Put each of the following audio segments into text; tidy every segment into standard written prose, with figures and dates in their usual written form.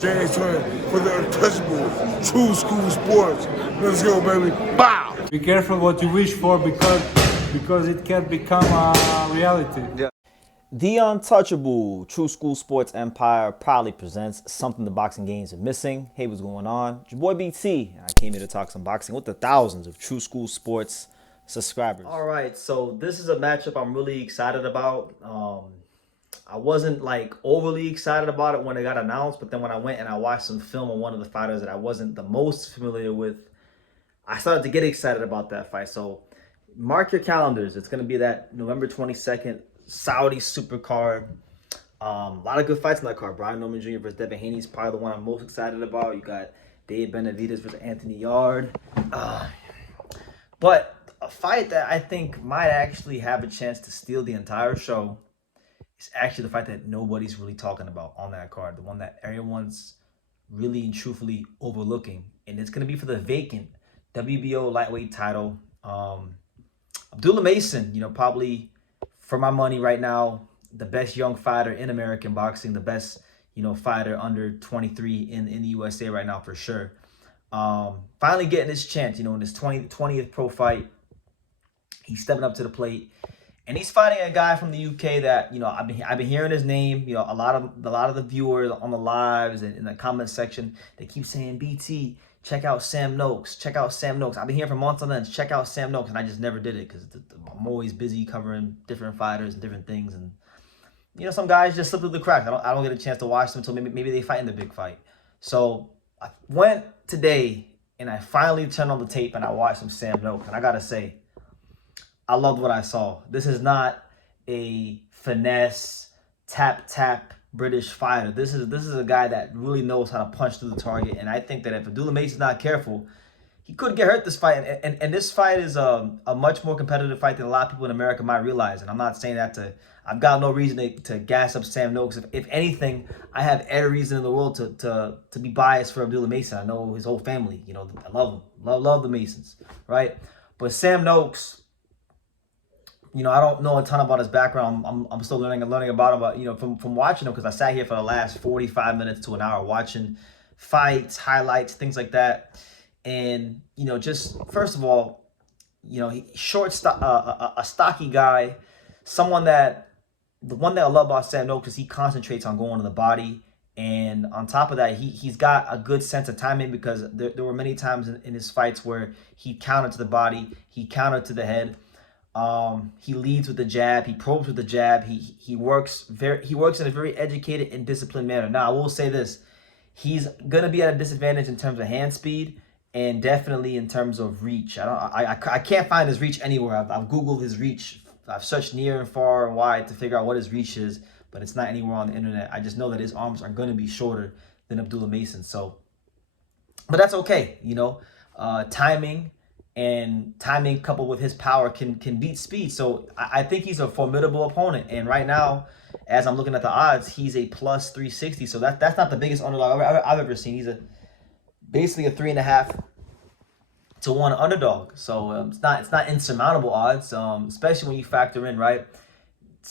James Turner for the untouchable true school sports. Let's go, baby. Bow! Be careful what you wish for because it can become a reality. Yeah. The untouchable True School Sports Empire proudly presents something the boxing games are missing. Hey, what's going on? It's your boy BT, and I came here to talk some boxing with the thousands of True School Sports subscribers. All right, so this is a matchup I'm really excited about. I wasn't like overly excited about it when it got announced, but then when I went and I watched some film on one of the fighters that I wasn't the most familiar with, I started to get excited about that fight. So mark your calendars. It's going to be that November 22nd Saudi Supercard. A lot of good fights in that card. Brian Norman Jr. versus Devin Haney is probably the one I'm most excited about. You got Dave Benavidez versus Anthony Yard. But a fight that I think might actually have a chance to steal the entire show is actually the fight that nobody's really talking about on that card. The one that everyone's really and truthfully overlooking. And it's going to be for the vacant WBO lightweight title. Abdullah Mason, probably for my money right now, the best young fighter in American boxing, the best, fighter under 23 in the USA right now for sure. Finally getting his chance, in his 20th pro fight. He's stepping up to the plate. And he's fighting a guy from the UK that, I've been hearing his name. A lot of the viewers on the lives and in the comment section, they keep saying, BT, check out Sam Noakes. Check out Sam Noakes. I've been hearing for months on end, check out Sam Noakes. And I just never did it because I'm always busy covering different fighters and different things. And, some guys just slip through the cracks. I don't get a chance to watch them until maybe they fight in the big fight. So I went today and I finally turned on the tape and I watched some Sam Noakes. And I got to say, I loved what I saw. This is not a finesse, tap British fighter. This is a guy that really knows how to punch through the target. And I think that if Abdullah Mason's not careful, he could get hurt this fight. And this fight is a much more competitive fight than a lot of people in America might realize. And I'm not saying that I've got no reason to gas up Sam Noakes. If anything, I have every reason in the world to be biased for Abdullah Mason. I know his whole family. I love him. Love the Masons, right? But Sam Noakes, I don't know a ton about his background. I'm still learning about him. But, from watching him, because I sat here for the last 45 minutes to an hour watching fights, highlights, things like that. And, just first of all, a stocky guy, the one that I love about Sam Noakes is he concentrates on going to the body. And on top of that, he's got a good sense of timing because there were many times in his fights where he countered to the body, he countered to the head. He leads with the jab. He probes with the jab. He works in a very educated and disciplined manner. Now, I will say this: he's gonna be at a disadvantage in terms of hand speed and definitely in terms of reach. I can't find his reach anywhere. I've Googled his reach. I've searched near and far and wide to figure out what his reach is, but it's not anywhere on the internet. I just know that his arms are gonna be shorter than Abdullah Mason. But that's okay. Timing coupled with his power can beat speed. So I think he's a formidable opponent. And right now, as I'm looking at the odds, he's a plus 360. So that's not the biggest underdog I've ever seen. He's basically a 3.5 to 1 underdog. So it's not insurmountable odds, especially when you factor in, right?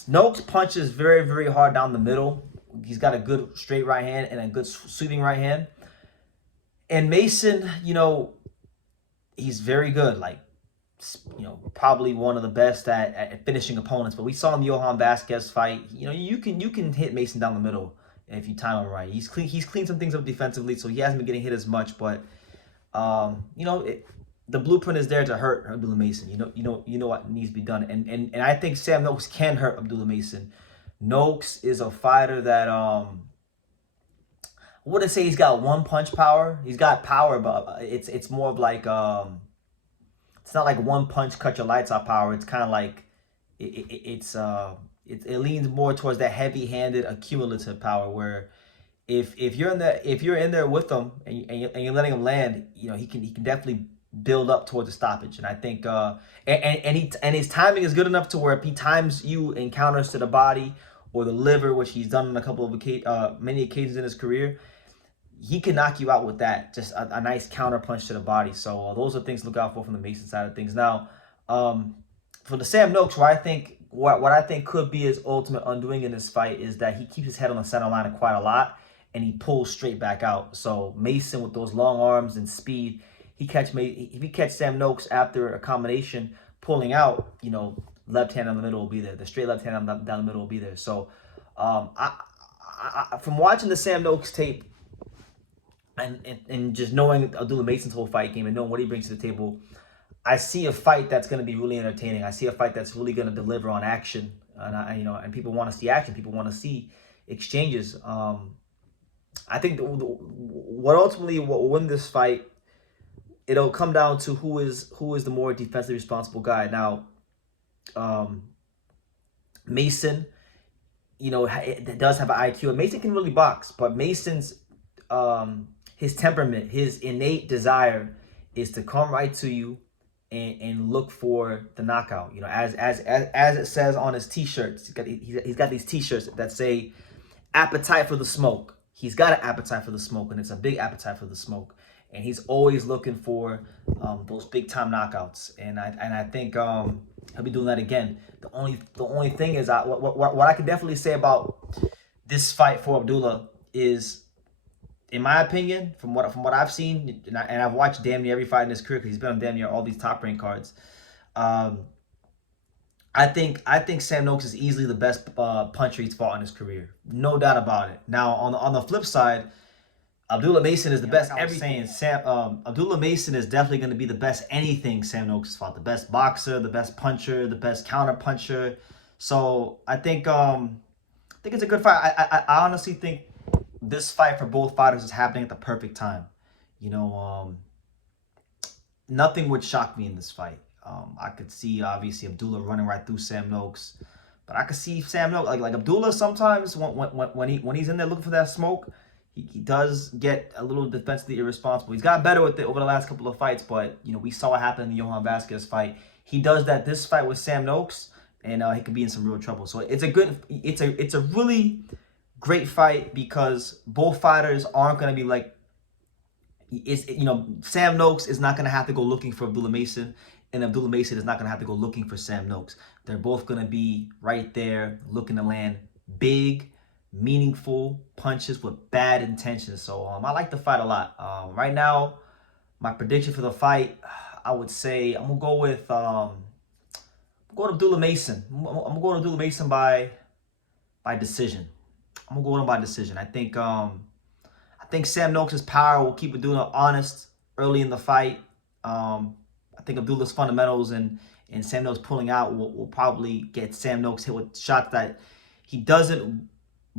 Noakes punches very, very hard down the middle. He's got a good straight right hand and a good sweeping right hand. And Mason, he's very good, probably one of the best at finishing opponents. But we saw in the Johan Vasquez fight, you can hit Mason down the middle if you time him right. He's cleaned some things up defensively, so he hasn't been getting hit as much. But the blueprint is there to hurt Abdullah Mason. You know what needs to be done, and I think Sam Noakes can hurt Abdullah Mason. Noakes is a fighter that I wouldn't say he's got one punch power. He's got power, but it's more of like it's not like one punch cut your lights out power. It's kind of like it leans more towards that heavy-handed accumulative power where if you're in there with him and you're letting him land, he can definitely build up towards a stoppage. And I think and his timing is good enough to where if he times you in counters to the body or the liver, which he's done on a couple of many occasions in his career, he can knock you out with that. Just a nice counter punch to the body. So those are things to look out for from the Mason side of things. Now, for the Sam Noakes, what I think could be his ultimate undoing in this fight is that he keeps his head on the center line quite a lot. and he pulls straight back out. So Mason with those long arms and speed, if he catch Sam Noakes after a combination pulling out, you know, left hand down the middle will be there. The straight left hand down the middle will be there. So from watching the Sam Noakes tape and just knowing Abdullah Mason's whole fight game and knowing what he brings to the table, I see a fight that's going to be really entertaining. I see a fight that's really going to deliver on action, and people want to see action. People want to see exchanges. I think what ultimately will win this fight, it'll come down to who is the more defensively responsible guy. Now, Mason, you know, it does have an IQ, and Mason can really box. But Mason's his temperament, his innate desire is to come right to you and look for the knockout. You know, as it says on his t-shirts, he's got these t-shirts that say "appetite for the smoke." He's got an appetite for the smoke, and it's a big appetite for the smoke. And he's always looking for those big time knockouts. And I think he'll be doing that again. The only thing is, what I can definitely say about this fight for Abdullah is, in my opinion, from what I've seen, and I've watched damn near every fight in his career because he's been on damn near all these top rank cards. I think Sam Noakes is easily the best puncher he's fought in his career, no doubt about it. Now on the flip side, Abdullah Mason is the best everything. Abdullah Mason is definitely going to be the best anything Sam Noakes has fought. The best boxer, the best puncher, the best counter puncher. So I think it's a good fight. I honestly think this fight for both fighters is happening at the perfect time. You know, nothing would shock me in this fight. I could see obviously Abdullah running right through Sam Noakes, but I could see Sam Noakes like Abdullah sometimes when he's in there looking for that smoke. He does get a little defensively irresponsible. He's got better with it over the last couple of fights, but you know, we saw what happened in the Johan Vasquez fight. He does that this fight with Sam Noakes, and he could be in some real trouble. So it's a really great fight because both fighters aren't going to be like, Sam Noakes is not going to have to go looking for Abdullah Mason, and Abdullah Mason is not going to have to go looking for Sam Noakes. They're both going to be right there looking to land big, meaningful punches with bad intentions. So I like the fight a lot. Right now, my prediction for the fight, I would say I'm gonna go with Abdullah Mason. I'm gonna go to Abdullah Mason by decision. I'm gonna go with him by decision. I think Sam Noakes' power will keep Abdullah honest early in the fight. I think Abdullah's fundamentals and Sam Noakes pulling out will probably get Sam Noakes hit with shots that he doesn't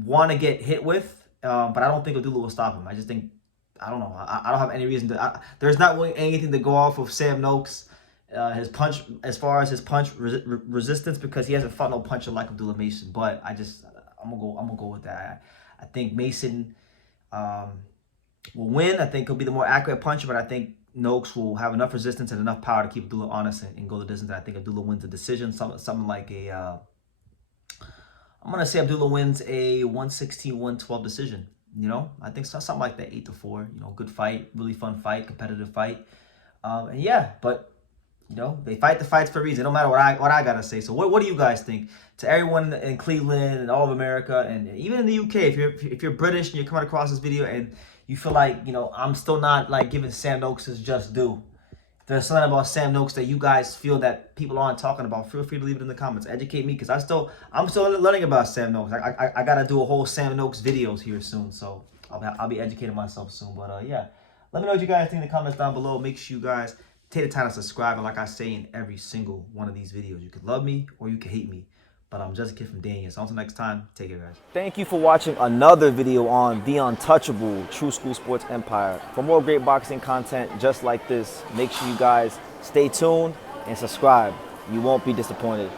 want to get hit with, but I don't think Abdullah will stop him. I just think, I don't know. I don't have any reason to. There's not really anything to go off of Sam Noakes, his punch, as far as his punch resistance, because he hasn't fought no puncher like Abdullah Mason. But I'm gonna go with that. I think Mason will win. I think he'll be the more accurate puncher, but I think Noakes will have enough resistance and enough power to keep Abdullah honest and go the distance. I think Abdullah wins a decision, something like a. I'm going to say Abdullah wins a 116-112 decision. You know, I think something like that, 8-4. You know, good fight, really fun fight, competitive fight. And yeah, but, you know, they fight the fights for a reason. It don't matter what I got to say. So what do you guys think? To everyone in Cleveland and all of America and even in the UK, if you're British and you're coming across this video and you feel like, you know, I'm still not like giving Sam Noakes his just due. There's something about Sam Noakes that you guys feel that people aren't talking about, feel free to leave it in the comments. Educate me, because I'm still learning about Sam Noakes. I gotta do a whole Sam Noakes videos here soon, so I'll be educating myself soon. But yeah, let me know what you guys think in the comments down below. Make sure you guys take the time to subscribe. And like I say in every single one of these videos, you could love me or you could hate me. But I'm just a kid from Daniel. So until next time, take care, guys. Thank you for watching another video on the untouchable True School Sports Empire. For more great boxing content just like this, make sure you guys stay tuned and subscribe. You won't be disappointed.